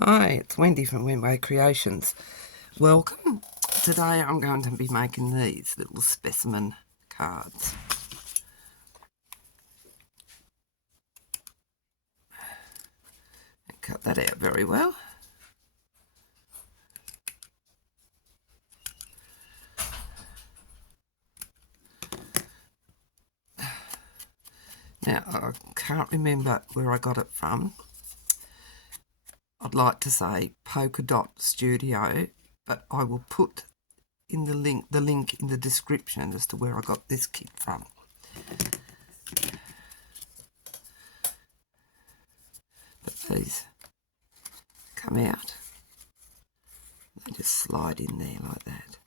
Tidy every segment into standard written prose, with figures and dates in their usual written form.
Hi, it's Wendy from Wenway Creations. Welcome. Today I'm going to be making these little specimen cards. Cut that out very well. Now, I can't remember where I got it from. I'd like to say Polka Dot Studio, but I will put in the link in the description as to where I got this kit from. But these come out. They just slide in there like that.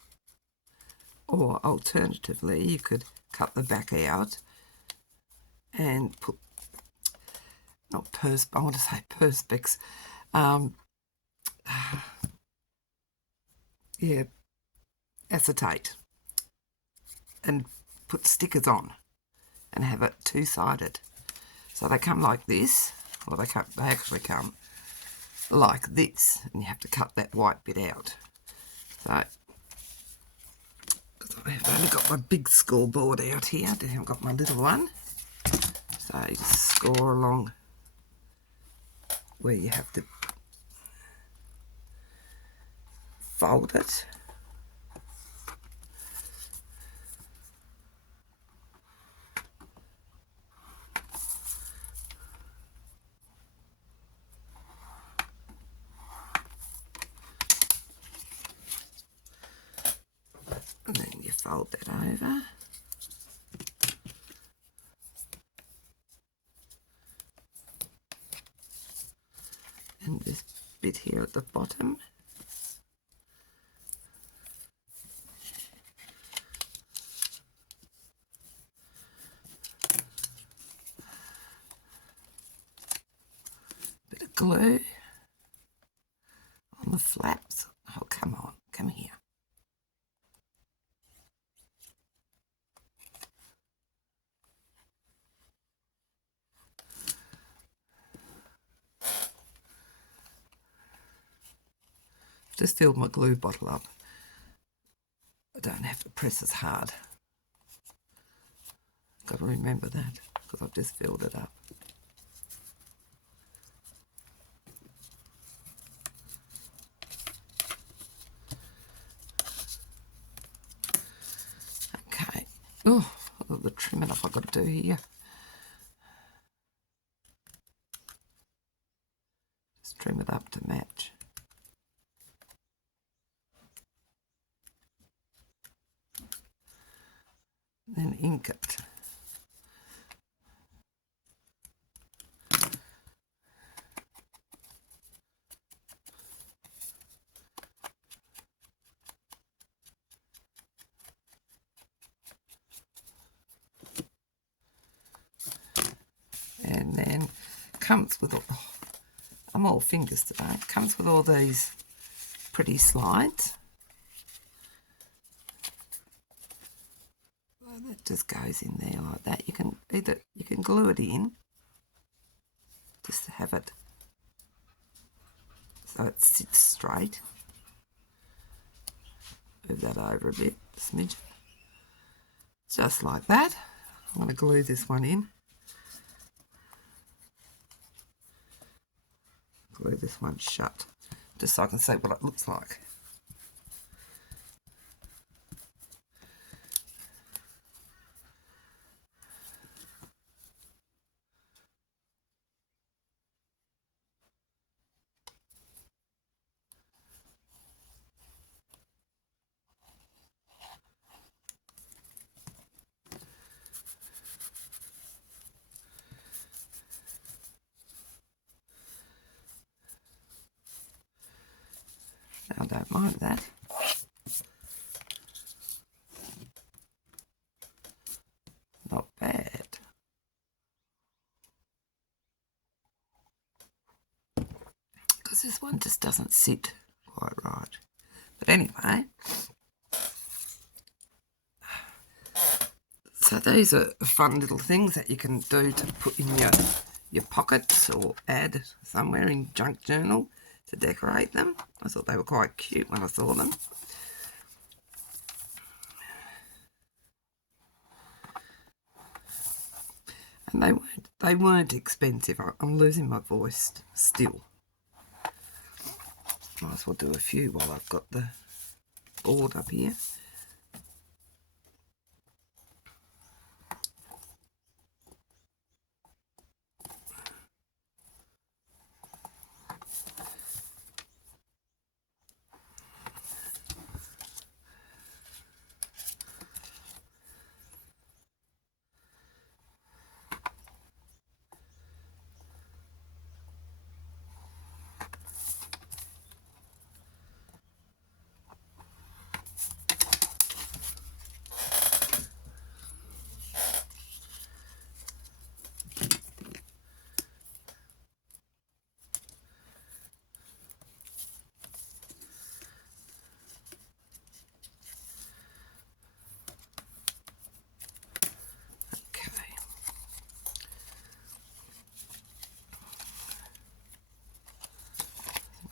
Or alternatively, you could cut the back out and put, not pers, I want to say perspex, yeah, acetate, and put stickers on and have it two-sided. So they come like this, or they actually come like this, and you have to cut that white bit out. So I've only got my big scoreboard out here, I haven't got my little one. So you just score along where you have to fold it. And then you fold that over. And this bit here at the bottom. Bit of glue on the flaps. Oh, come on, come here. Just filled my glue bottle up. I don't have to press as hard. Got to remember that because I've just filled it up. Okay. Oh, the trimming up I've got to do here. Just trim it up to match. Then ink it. And then comes with all, oh, I'm all fingers today. Comes with all these pretty slides. That just goes in there like that. You can glue it in, just to have it so it sits straight. Move that over a bit, smidge. Just like that. I'm going to glue this one in. Glue this one shut, just so I can see what it looks like. I don't mind that. Not bad. Because this one just doesn't sit quite right. But anyway, so these are fun little things that you can do to put in your pockets or add somewhere in junk journal. to decorate them. I thought they were quite cute when I saw them. And they weren't expensive. I'm losing my voice still. Might as well do a few while I've got the board up here.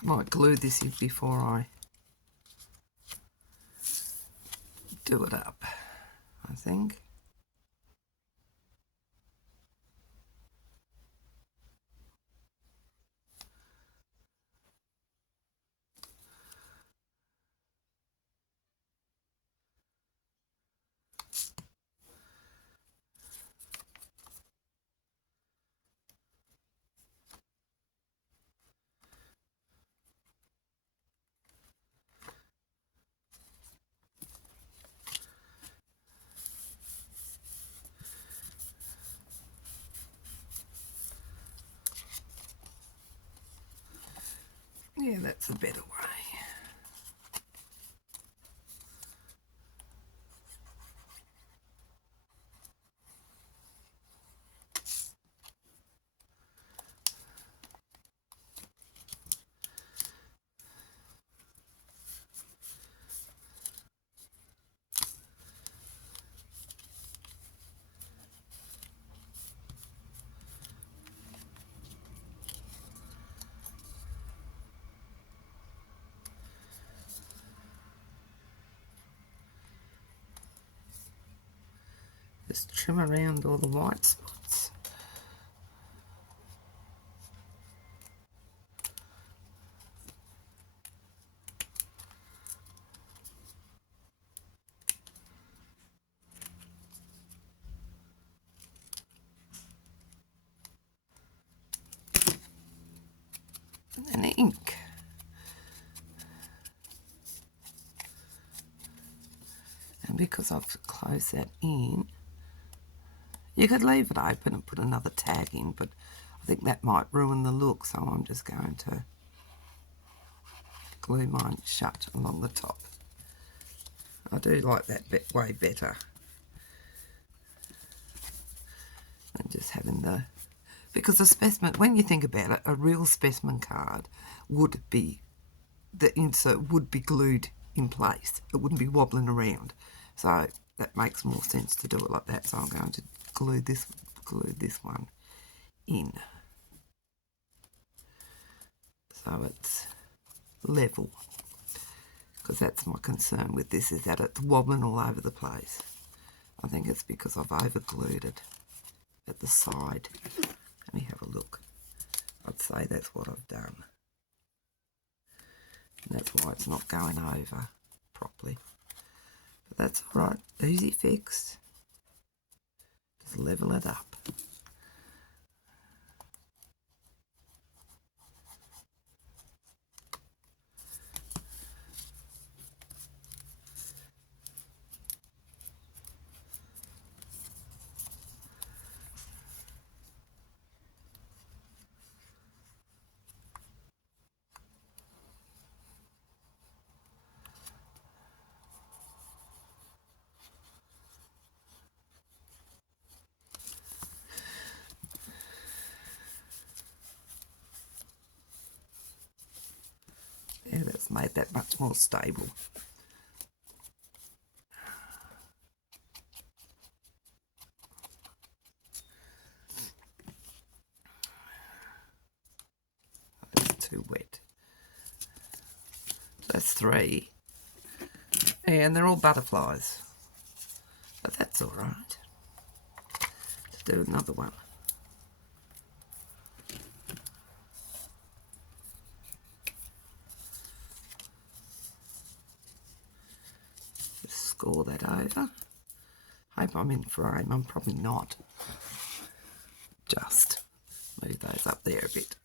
Might glue this in before I do it up, I think. Yeah, that's a better way. Just trim around all the white spots. And then ink. And because I've closed that in, you could leave it open and put another tag in, but I think that might ruin the look, so I'm just going to glue mine shut along the top. I do like that way better than just having the... Because the specimen, when you think about it, a real specimen card would be, the insert would be glued in place. It wouldn't be wobbling around. So that makes more sense to do it like that. So I'm going to glue this one in. So it's level. Because that's my concern with this, is that it's wobbling all over the place. I think it's because I've over glued it at the side. Let me have a look. I'd say that's what I've done. And that's why it's not going over properly. But that's all right. Easy fix. Just level it up. Yeah, that's made that much more stable. It's too wet. That's 3. And they're all butterflies. But that's all right. Let's do another one. Just score that over. Hope I'm in frame. I'm probably not. Just move those up there a bit.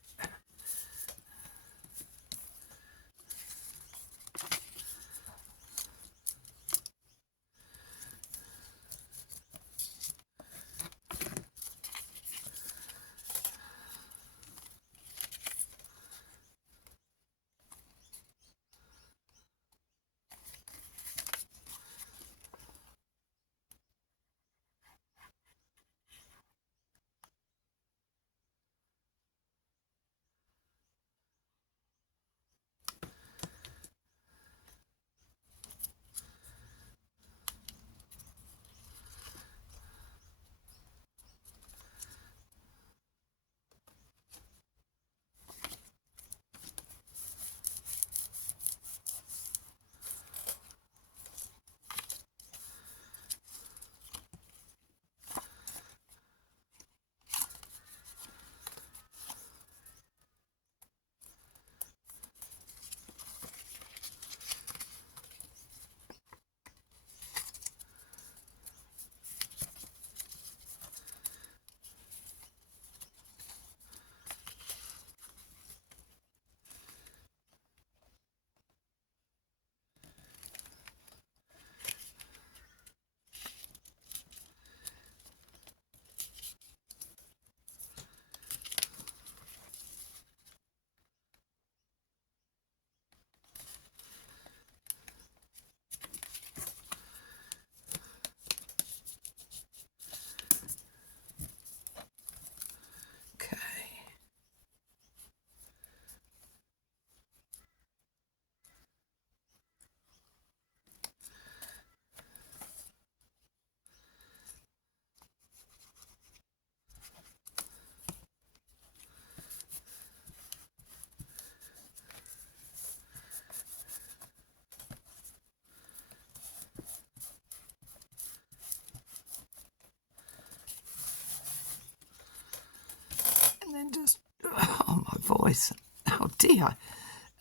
And then just, oh my voice, oh dear.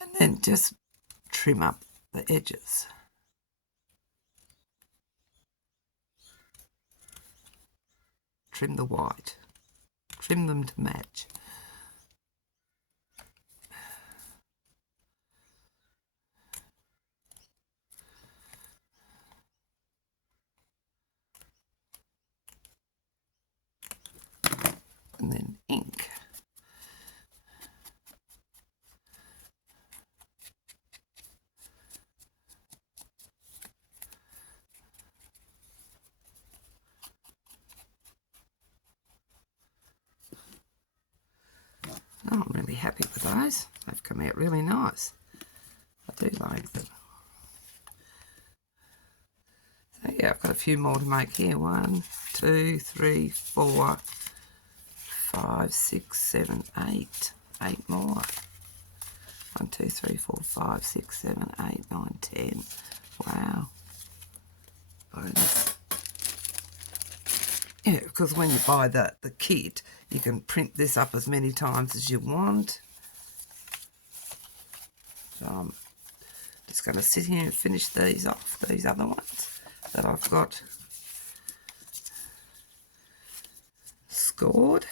And then just trim up the edges. Trim the white. Trim them to match. And then ink. Oh, I'm really happy with those. They've come out really nice. I do like them. So yeah, I've got a few more to make here. 1, 2, 3, 4, 5, 6, 7, 8. 8 more. 1, 2, 3, 4, 5, 6, 7, 8, 9, 10. Wow. Bonus. Yeah, because when you buy the kit, you can print this up as many times as you want. So I'm just going to sit here and finish these off, these other ones that I've got scored.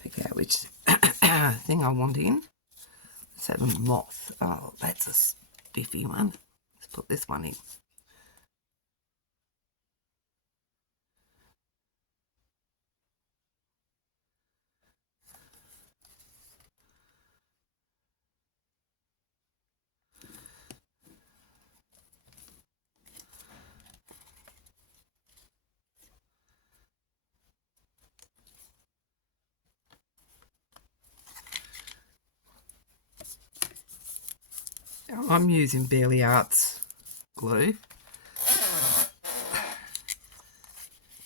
Pick out which thing I want in. Let's have a moth. Oh, that's a spiffy one. Let's put this one in. I'm using Barely Arts glue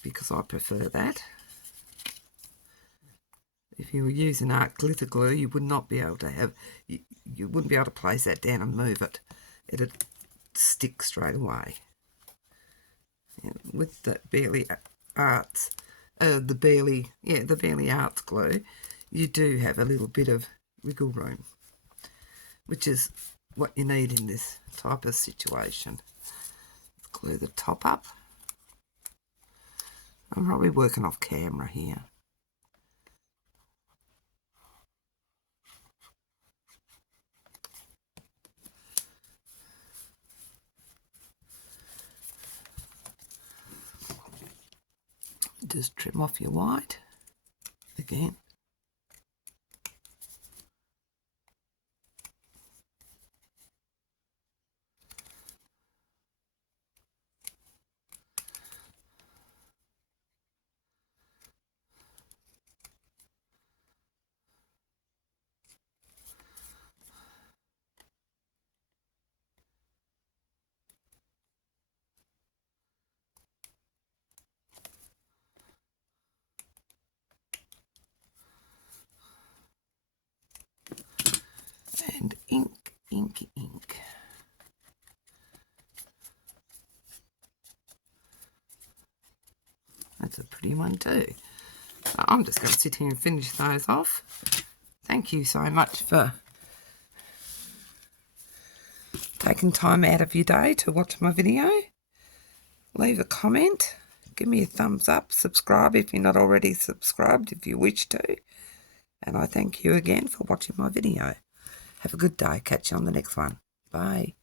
because I prefer that. If you were using art glitter glue, you would not be able to have, you wouldn't be able to place that down and move it. It'd stick straight away. And with the Barely Arts, the Barely Arts glue, you do have a little bit of wiggle room, which is what you need in this type of situation. Glue the top up. I'm probably working off camera here. Just trim off your white again. And ink, ink, ink. That's a pretty one too. So I'm just going to sit here and finish those off. Thank you so much for taking time out of your day to watch my video. Leave a comment, give me a thumbs up, subscribe if you're not already subscribed if you wish to. And I thank you again for watching my video. Have a good day. Catch you on the next one. Bye.